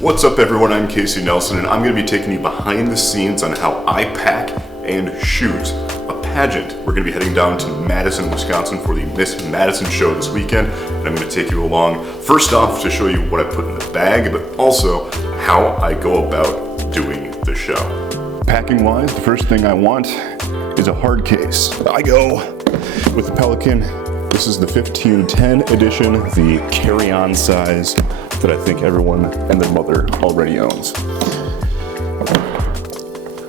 What's up everyone, I'm Casey Nelson and I'm going to be taking you behind the scenes on how I pack and shoot a pageant. We're going to be heading down to Madison, Wisconsin for the Miss Madison show this weekend, and I'm going to take you along first off to show you what I put in the bag, but also how I go about doing the show. Packing wise, the first thing I want is a hard case. I go with the Pelican. This is the 1510 edition, the carry-on size that I think everyone and their mother already owns.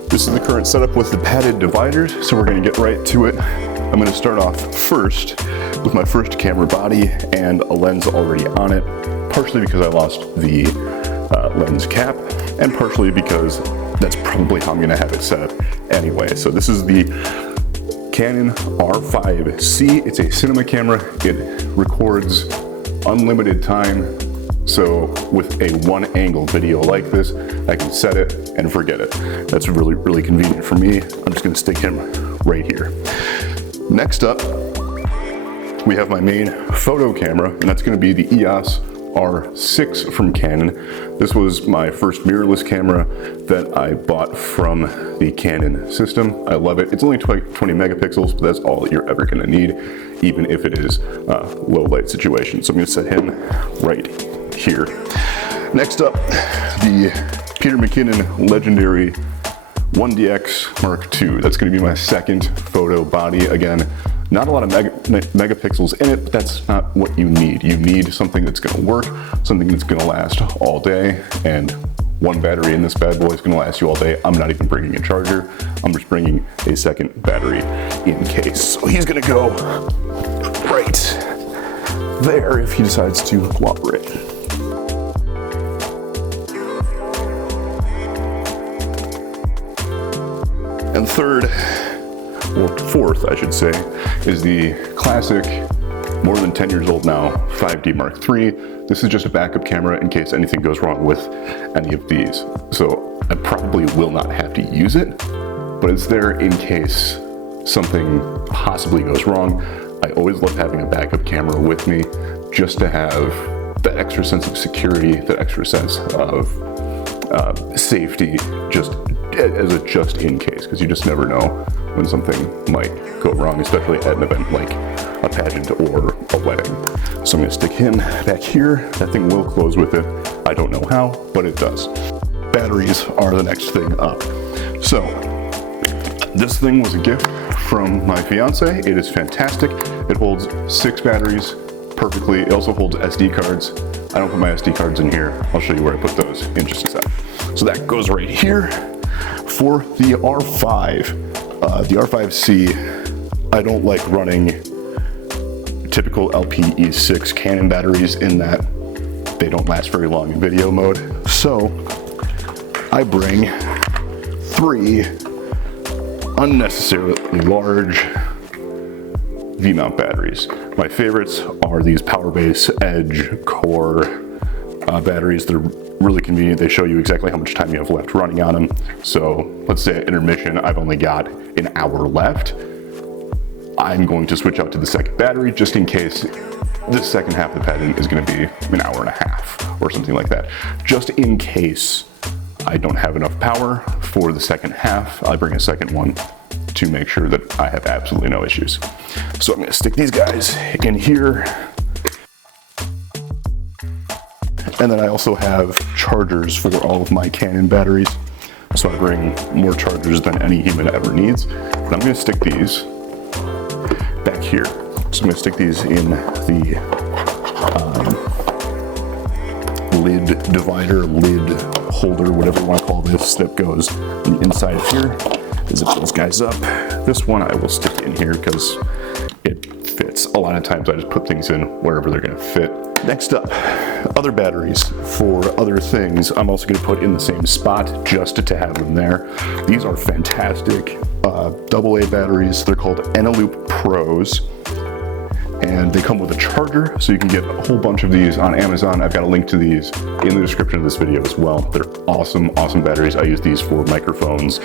This is the current setup with the padded dividers, so we're going to get right to it. I'm going to start off first with my first camera body and a lens already on it, partially because I lost the lens cap, and partially because that's probably how I'm going to have it set up anyway. So this is the Canon R5C. It's a cinema camera. It records unlimited time. So with a one angle video like this, I can set it and forget it. That's really, really convenient for me. I'm just gonna stick him right here. Next up, we have my main photo camera, and that's gonna be the EOS R6 from Canon. This was my first mirrorless camera that I bought from the Canon system. I love it. It's only 20 megapixels, but that's all you're ever gonna need, even if it is a low light situation. So I'm gonna set him right here. Next up, the Peter McKinnon legendary 1DX Mark II. That's gonna be my second photo body. Again, not a lot of megapixels in it, but that's not what you need. You need something that's gonna work, something that's gonna last all day, and one battery in this bad boy is gonna last you all day. I'm not even bringing a charger. I'm just bringing a second battery in case. So he's gonna go right there if he decides to cooperate. And third, or fourth I should say, is the classic, more than 10 years old now, 5D Mark III. This is just a backup camera in case anything goes wrong with any of these. So I probably will not have to use it, but it's there in case something possibly goes wrong. I always love having a backup camera with me just to have that extra sense of security, that extra sense of safety, just as a just in case, because you just never know when something might go wrong, especially at an event like a pageant or a wedding. So I'm gonna stick him back here. That thing will close with it. I don't know how, but it does. Batteries are the next thing up. So this thing was a gift from my fiance. It is fantastic. It holds 6 batteries perfectly. It also holds SD cards. I don't put my SD cards in here. I'll show you where I put those in just a sec. So that goes right here. For the R5, the R5C, I don't like running typical LPE6 Canon batteries in that they don't last very long in video mode. So I bring 3 unnecessarily large V-mount batteries. My favorites are these PowerBase Edge Core batteries. They're really convenient. They show you exactly how much time you have left running on them. So let's say at intermission, I've only got an hour left. I'm going to switch out to the second battery just in case this second half of the pageant is going to be an hour and a half or something like that. Just in case I don't have enough power for the second half, I bring a second one to make sure that I have absolutely no issues. So I'm going to stick these guys in here. And then I also have chargers for all of my Canon batteries. So I bring more chargers than any human ever needs. But I'm gonna stick these back here. So I'm gonna stick these in the lid divider, lid holder, whatever you wanna call this, that goes on the inside of here. Zip those guys up. This one I will stick in here because it fits. A lot of times I just put things in wherever they're gonna fit. Next up, other batteries for other things. I'm also gonna put in the same spot just to have them there. These are fantastic AA batteries. They're called Eneloop Pros, and they come with a charger, so you can get a whole bunch of these on Amazon. I've got a link to these in the description of this video as well. They're awesome, awesome batteries. I use these for microphones,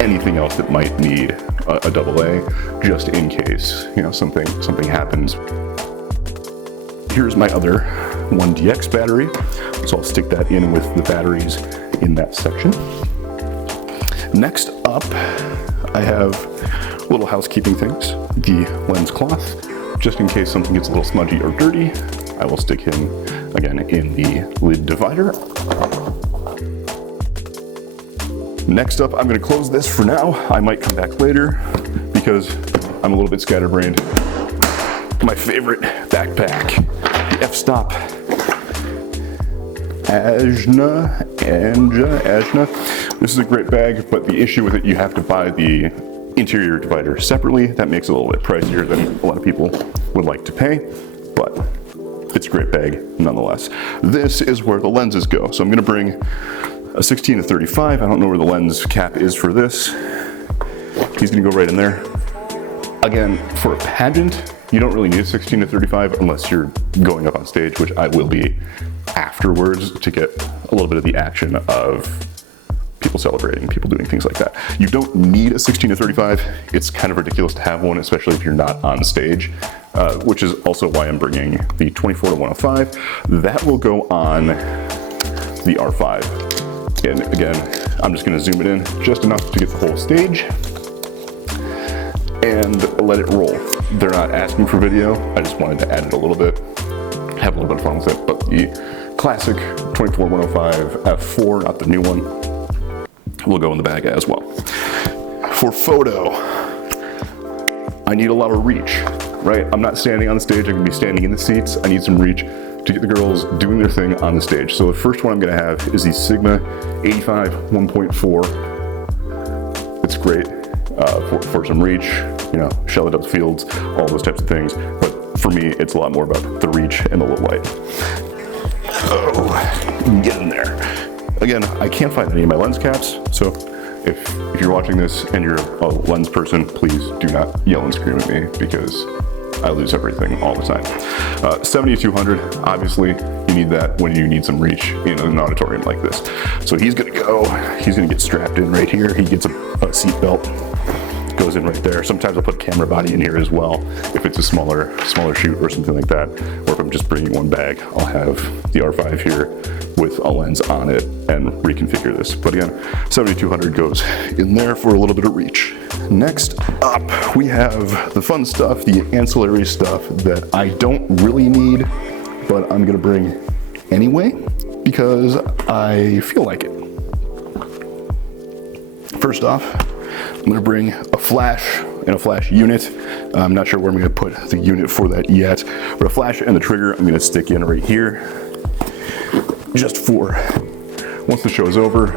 anything else that might need a AA, just in case, you know, something happens. Here's my other 1DX battery. So I'll stick that in with the batteries in that section. Next up, I have little housekeeping things. The lens cloth, just in case something gets a little smudgy or dirty. I will stick him again in the lid divider. Next up, I'm gonna close this for now. I might come back later because I'm a little bit scatterbrained. My favorite backpack, the f-stop Ajna. This is a great bag, but the issue with it, you have to buy the interior divider separately. That makes it a little bit pricier than a lot of people would like to pay, but it's a great bag nonetheless. This is where the lenses go. So I'm gonna bring a 16 to 35. I don't know where the lens cap is for this. He's gonna go right in there. Again, for a pageant, you don't really need a 16 to 35 unless you're going up on stage, which I will be afterwards to get a little bit of the action of people celebrating, people doing things like that. You don't need a 16 to 35. It's kind of ridiculous to have one, especially if you're not on stage, which is also why I'm bringing the 24 to 105. That will go on the R5. And again, I'm just gonna zoom it in just enough to get the whole stage and let it roll. They're not asking for video. I just wanted to add it a little bit, have a little bit of fun with it. But the classic 24-105 f4, not the new one, will go in the bag as well. For photo, I need a lot of reach, right? I'm not standing on the stage, I'm gonna be standing in the seats. I need some reach to get the girls doing their thing on the stage. So the first one I'm gonna have is the Sigma 85 1.4. It's great for some reach, you know, shell it up the fields, all those types of things. But for me, it's a lot more about the reach and the low light. Oh, get in there. Again, I can't find any of my lens caps, so if you're watching this and you're a lens person, please do not yell and scream at me because I lose everything all the time. 70-200, obviously you need that when you need some reach in an auditorium like this. So he's gonna get strapped in right here. He gets a seat belt, goes in right there. Sometimes I'll put a camera body in here as well if it's a smaller shoot or something like that. Or if I'm just bringing one bag, I'll have the R5 here with a lens on it and reconfigure this. But again, 70-200 goes in there for a little bit of reach. Next up, we have the fun stuff, the ancillary stuff that I don't really need, but I'm gonna bring anyway because I feel like it. First off, I'm gonna bring a flash and a flash unit. I'm not sure where I'm gonna put the unit for that yet, but a flash and the trigger I'm gonna stick in right here, just for once the show's over,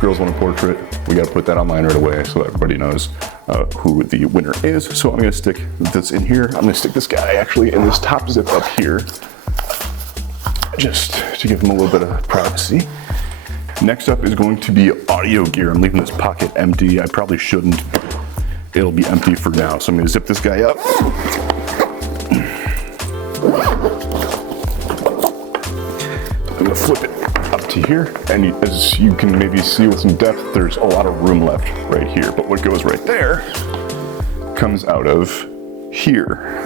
girls want a portrait, we gotta put that online right away so that everybody knows who the winner is. So I'm gonna stick this in here. I'm gonna stick this guy actually in this top zip up here, just to give him a little bit of privacy. Next up is going to be audio gear. I'm leaving this pocket empty. I probably shouldn't, but it'll be empty for now. So I'm gonna zip this guy up. I'm gonna flip it up to here, and as you can maybe see with some depth, there's a lot of room left right here. But what goes right there comes out of here.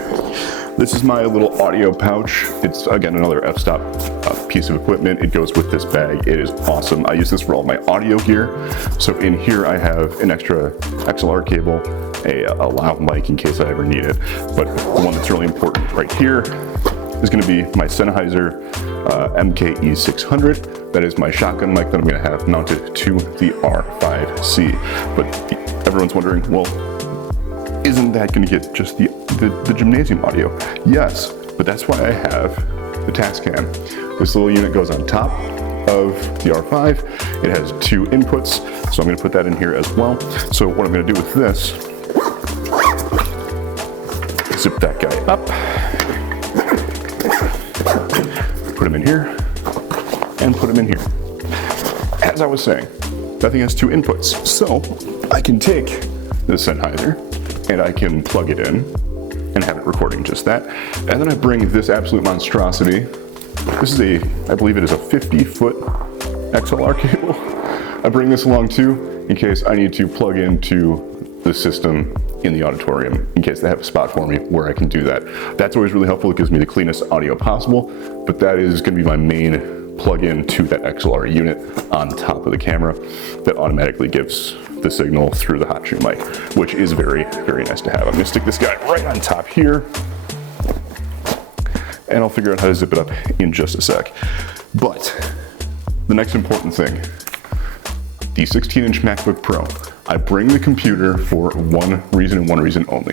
This is my little audio pouch. It's again another f-stop piece of equipment. It goes with this bag. It is awesome. I use this for all my audio gear. So in here I have an extra XLR cable, a loud mic in case I ever need it. But the one that's really important right here is going to be my Sennheiser MKE600. That is my shotgun mic that I'm going to have mounted to the R5C. But everyone's wondering, well, isn't that going to get just the gymnasium audio? Yes, but that's why I have the Tascam. This little unit goes on top of the R5. It has 2 inputs, so I'm going to put that in here as well. So what I'm going to do with this, zip that guy up, put him in here, and put him in here. As I was saying, that thing has 2 inputs, so I can take the Sennheiser and I can plug it in and have it recording just that. And then I bring this absolute monstrosity. This is I believe it is a 50-foot XLR cable. I bring this along too in case I need to plug into the system in the auditorium in case they have a spot for me where I can do that. That's always really helpful. It gives me the cleanest audio possible, but that is going to be my main plug-in to that XLR unit on top of the camera that automatically gives the signal through the hot shoe mic, which is very, very nice to have. I'm gonna stick this guy right on top here, and I'll figure out how to zip it up in just a sec. But the next important thing, the 16-inch MacBook Pro. I bring the computer for one reason and one reason only.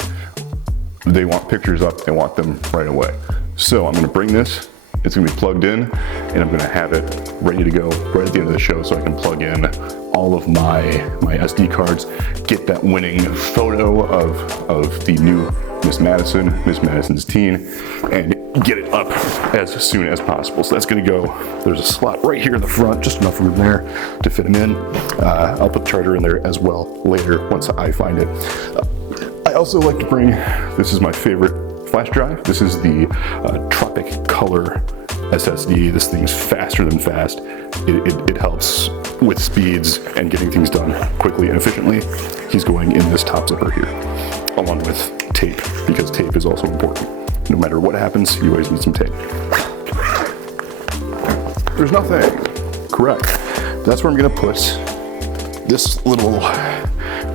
They want pictures up, they want them right away. So I'm gonna bring this, it's gonna be plugged in, and I'm gonna have it ready to go right at the end of the show so I can plug in all of my SD cards, get that winning photo of the new Miss Madison's teen, and get it up as soon as possible. So that's gonna go, there's a slot right here in the front, just enough room there to fit them in. I'll put the charger in there as well later once I find it. I also like to bring, this is my favorite flash drive. This is the Tropic Color SSD. This thing's faster than fast. It helps with speeds and getting things done quickly and efficiently. He's going in this top zipper here, along with tape, because tape is also important. No matter what happens, you always need some tape. There's nothing. Correct. That's where I'm gonna put this little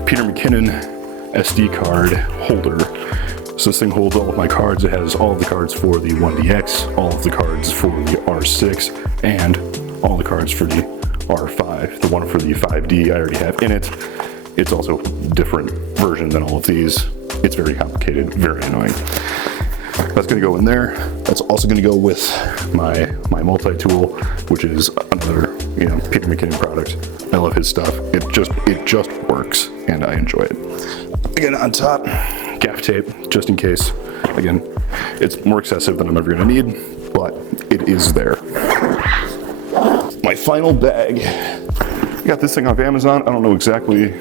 Peter McKinnon SD card holder. So this thing holds all of my cards. It has all of the cards for the 1DX, all of the cards for the R6, and all the cards for the R5. The one for the 5D I already have in it. It's also a different version than all of these. It's very complicated, very annoying. That's gonna go in there. That's also gonna go with my multi-tool, which is another, Peter McKinnon product. I love his stuff. It just works, and I enjoy it. Again, on top, gaff tape, just in case. Again, it's more excessive than I'm ever gonna need, but it is there. My final bag. I got this thing off Amazon. I don't know exactly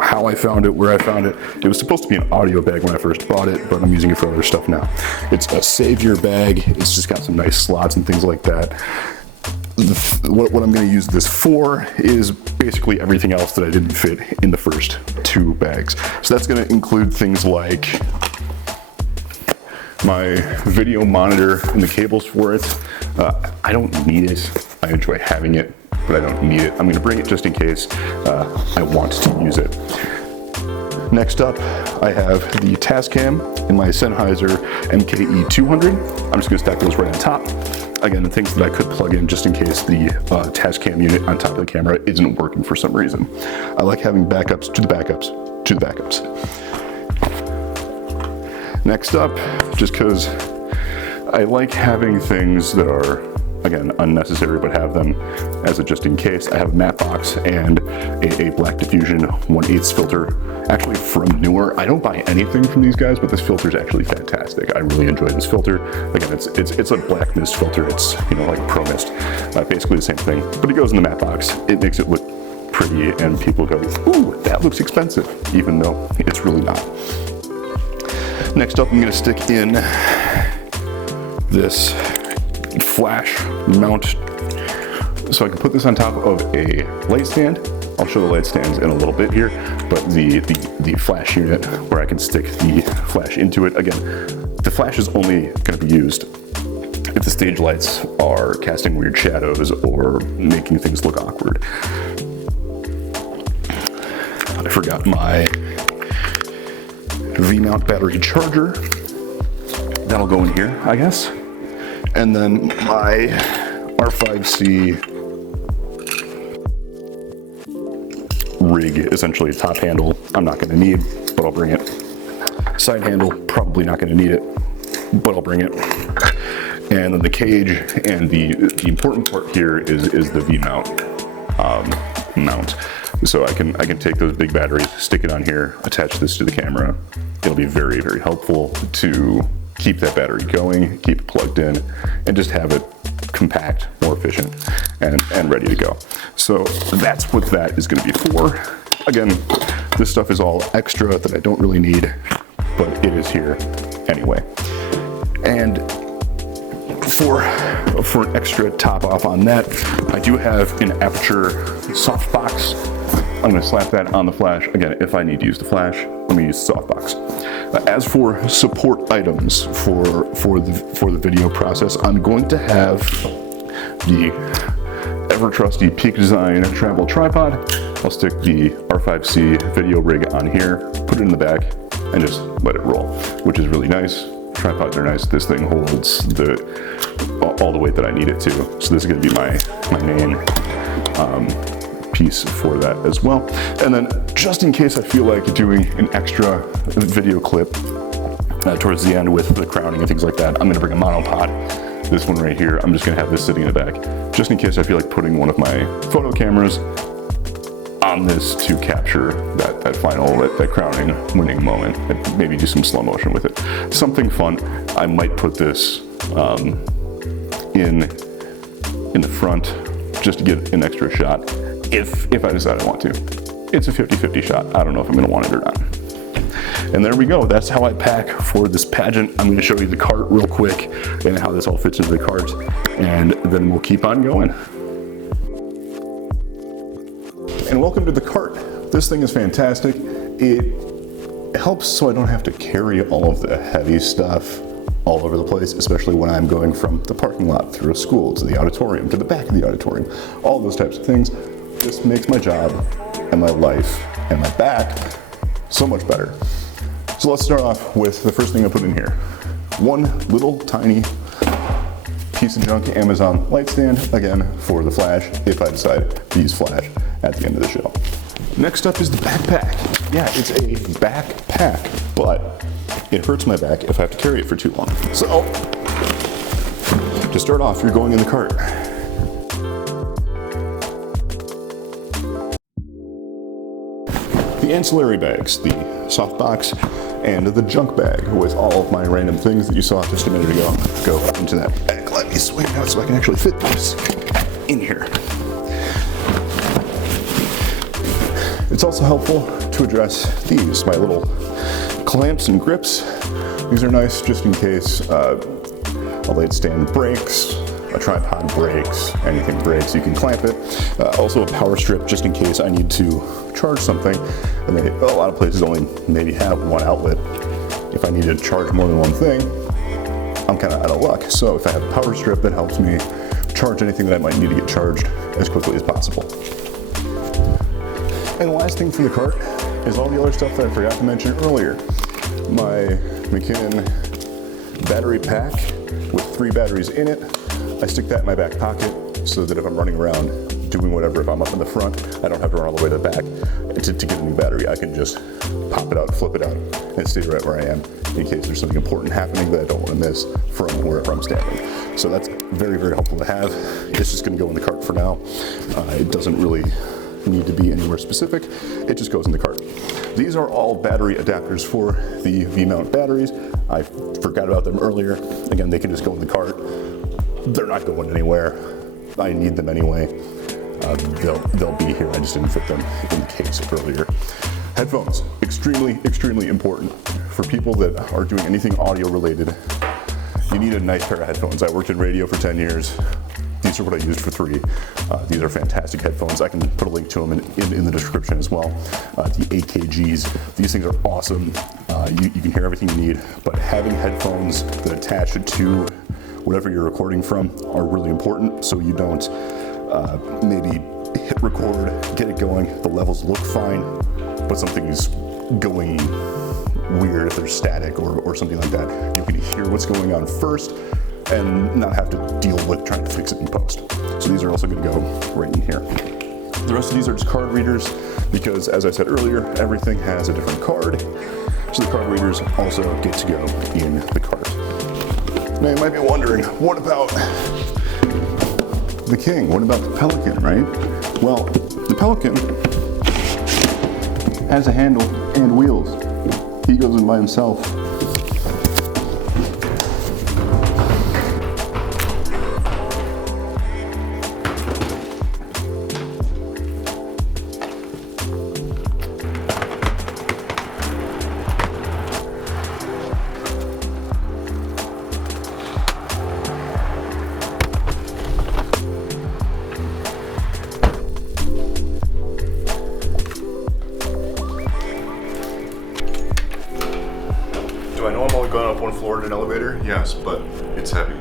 how I found it, where I found it. It was supposed to be an audio bag when I first bought it, but I'm using it for other stuff now. It's a Savior bag. It's just got some nice slots and things like that. What I'm going to use this for is basically everything else that I didn't fit in the first two bags. So that's going to include things like my video monitor and the cables for it. I don't need it. I enjoy having it, but I don't need it. I'm going to bring it just in case I want to use it. Next up, I have the Tascam and my Sennheiser MKE 200. I'm just going to stack those right on top. Again, the things that I could plug in just in case the Tascam unit on top of the camera isn't working for some reason. I like having backups to the backups to the backups. Next up, just because I like having things that are, again, unnecessary, but have them as a just in case. I have a matte box and a black diffusion 1/8 filter, actually from Newer. I don't buy anything from these guys, but this filter is actually fantastic. I really enjoy this filter. Again, it's a black mist filter. It's, like Pro Mist, basically the same thing, but it goes in the matte box. It makes it look pretty, and people go, ooh, that looks expensive, even though it's really not. Next up, I'm gonna stick in this flash mount, so I can put this on top of a light stand. I'll show the light stands in a little bit here, but the flash unit where I can stick the flash into it. Again, the flash is only going to be used if the stage lights are casting weird shadows or making things look awkward. I forgot my V-mount battery charger. That'll go in here, I guess. And then my R5C rig, essentially top handle, I'm not gonna need, but I'll bring it. Side handle, probably not gonna need it, but I'll bring it. And then the cage, and the important part here is the V-mount mount. So I can take those big batteries, stick it on here, attach this to the camera. It'll be very, very helpful to keep that battery going, keep it plugged in, and just have it compact, more efficient, and ready to go. So that's what that is gonna be for. Again, this stuff is all extra that I don't really need, but it is here anyway. And for an extra top off on that, I do have an Aperture softbox I'm gonna slap that on the flash. Again, if I need to use the flash, let me use the softbox. As for support items for the video process, I'm going to have the ever trusty Peak Design travel tripod. I'll stick the R5C video rig on here, put it in the back, and just let it roll, which is really nice. Tripods are nice. This thing holds all the weight that I need it to. So this is gonna be my main piece for that as well. And then just in case I feel like doing an extra video clip towards the end with the crowning and things like that, I'm gonna bring a monopod. This one right here, I'm just gonna have this sitting in the back, just in case I feel like putting one of my photo cameras on this to capture that final, that crowning winning moment, and maybe do some slow motion with it. Something fun. I might put this in the front just to get an extra shot if I decide I want to. It's a 50-50 shot. I don't know if I'm gonna want it or not. And there we go. That's how I pack for this pageant. I'm gonna show you the cart real quick and how this all fits into the cart, and then we'll keep on going. And welcome to the cart. This thing is fantastic. It helps so I don't have to carry all of the heavy stuff all over the place, especially when I'm going from the parking lot through a school to the auditorium, to the back of the auditorium, all those types of things. This makes my job and my life and my back so much better. So let's start off with the first thing I put in here. One little tiny piece of junk Amazon light stand, again, for the flash, if I decide to use flash at the end of the show. Next up is the backpack. Yeah, it's a backpack, but it hurts my back if I have to carry it for too long. So, to start off, you're going in the cart. The ancillary bags, the softbox, and the junk bag with all of my random things that you saw just a minute ago go into that bag. Let me swing it out so I can actually fit this in here. It's also helpful to address these, my little clamps and grips. These are nice just in case a light stand breaks, a tripod breaks, anything breaks, you can clamp it. Also a power strip just in case I need to charge something. And a lot of places only maybe have one outlet. If I need to charge more than one thing, I'm kind of out of luck. So if I have a power strip, that helps me charge anything that I might need to get charged as quickly as possible. And the last thing for the cart is all the other stuff that I forgot to mention earlier. My McKinnon battery pack with 3 batteries in it. I stick that in my back pocket so that if I'm running around doing whatever, if I'm up in the front, I don't have to run all the way to the back to get a new battery. I can just pop it out, flip it out, and stay right where I am in case there's something important happening that I don't want to miss from wherever I'm standing. So that's very, very helpful to have. It's just going to go in the cart for now. It doesn't really need to be anywhere specific. It just goes in the cart. These are all battery adapters for the V-mount batteries. I forgot about them earlier. Again, they can just go in the cart. They're not going anywhere. I need them anyway. They'll be here. I just didn't fit them in the case earlier. Headphones, extremely, extremely important for people that are doing anything audio related. You need a nice pair of headphones. I worked in radio for 10 years. These are what I used for 3. These are fantastic headphones. I can put a link to them in the description as well. The AKGs, these things are awesome. You can hear everything you need, but having headphones that attach to whatever you're recording from are really important so you don't maybe hit record, get it going, the levels look fine, but something is going weird if there's static or something like that. You can hear what's going on first and not have to deal with trying to fix it in post. So these are also going to go right in here. The rest of these are just card readers because, as I said earlier, everything has a different card. So the card readers also get to go in the cart. Now you might be wondering, what about the King? What about the Pelican, right? Well, the Pelican has a handle and wheels. He goes in by himself. an elevator? Yes, but it's heavy.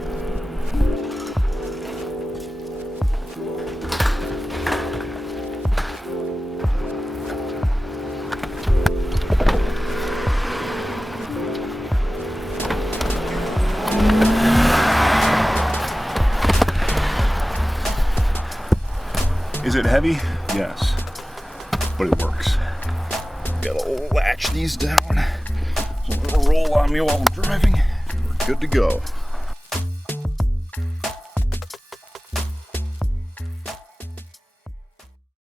Is it heavy? Yes, but it works. Gotta latch these down so they don't roll on me while I'm driving. We're good to go.